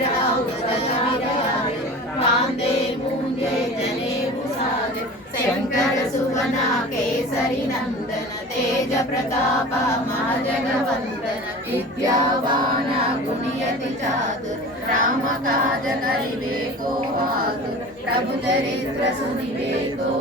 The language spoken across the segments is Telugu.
विग्रहाय वान्दे मूल्ये जने भूषाद शङ्कर सुवन केसरि नन्दन तेज प्रताप महाजगवन्दन विद्यावान गुणयति चातुर राम काज करिवेको हातुर प्रभु चरित्र सुनिवेको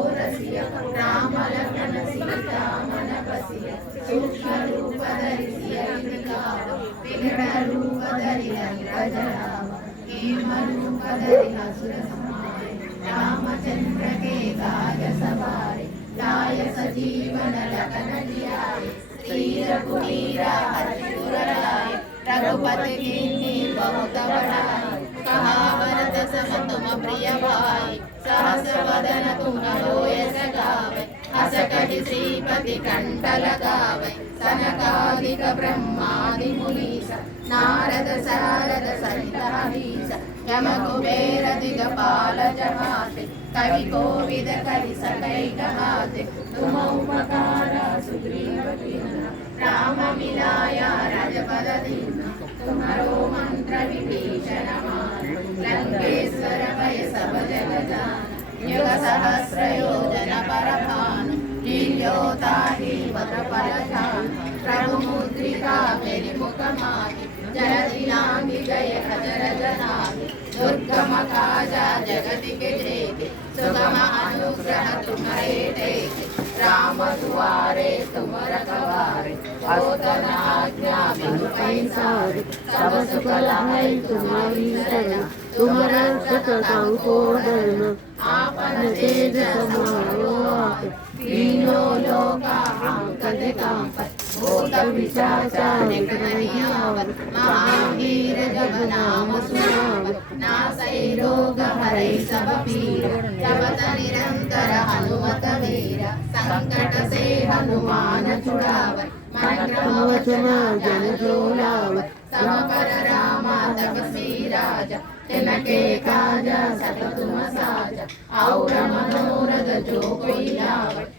ಪದರಿಹ ರಜರಾಮ ಹೇಮನು ಪದರಿಹ ಸುರಸಮಾಯ ರಾಮಚಂದ್ರಕ್ಕೆ ಕಾಯ ಸವಾರಿ ಲಾಯ ಸಜೀವನ ಲಕನಲಿಯಾಯ ಶ್ರೀರ रघुपति गिन्नी बहुत बड़ाई कहावरत सम तुम प्रिय भाई सहस वदन तुम रोय सगावे हस कहि श्रीपति कंठ लगावे सनकादिक ब्रह्मादि मुनि నారద శారద సహిత హరీశ యమ కుబేర దిగపాల జహాతి కవి కోవిద కవి సకైకహాతి తుమౌపకార సుగ్రీవ రామ విలాయ రాజపద తుమరో మంత్ర విభీషణ లంకేశ్వర భయ సభ జగజాన యుగ సహస్రయోజన పరభాను లీల్యోతాహి వర పరధాన मुद्रिका मेरि मुख माहि जय खजर जनाहि दुर्गम काजा जगति के जेति सुगम अनुग्रह तुम्हारे देति राम दुआरे तुम रखवारे होतन आज्ञा बिनु पैसारे सब सुख लहै तुम्हारी शरण तुम्हारा सकल को डरना आपन तेज समारो आप तीनों लोका हांकत कांपत भूत विचाचार नहीं आवत महावीर जब नाम सुनावत नासै रोग हरै सब पीर जपत निरंतर हनुमत वीर संकट से हनुमान छुड़ावत मन क्रम वचन जन जो लावत सम पर रामा तपस्वी राजा तिनके काजा सत तुम साजा और मनोरथ जो कोई लावत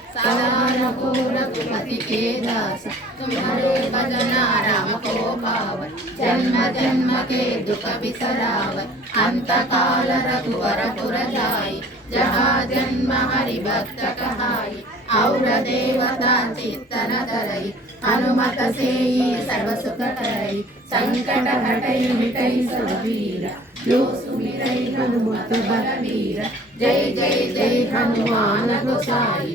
दास तुम्हारे भजना राम को पाव जन्म जन्म के दुख बिसराव अंत काल रघुवर पुर जाई जहाँ जन्म हरि भक्त कहाई और देवता चित्तन धरई हनुमत से सर्व सुख करई संकट हटई मिटई सब वीर जो सुमिरई हनुमत बलवीर जय जय जय हनुमान गोसाई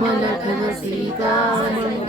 రామ లఖన సీతారమణ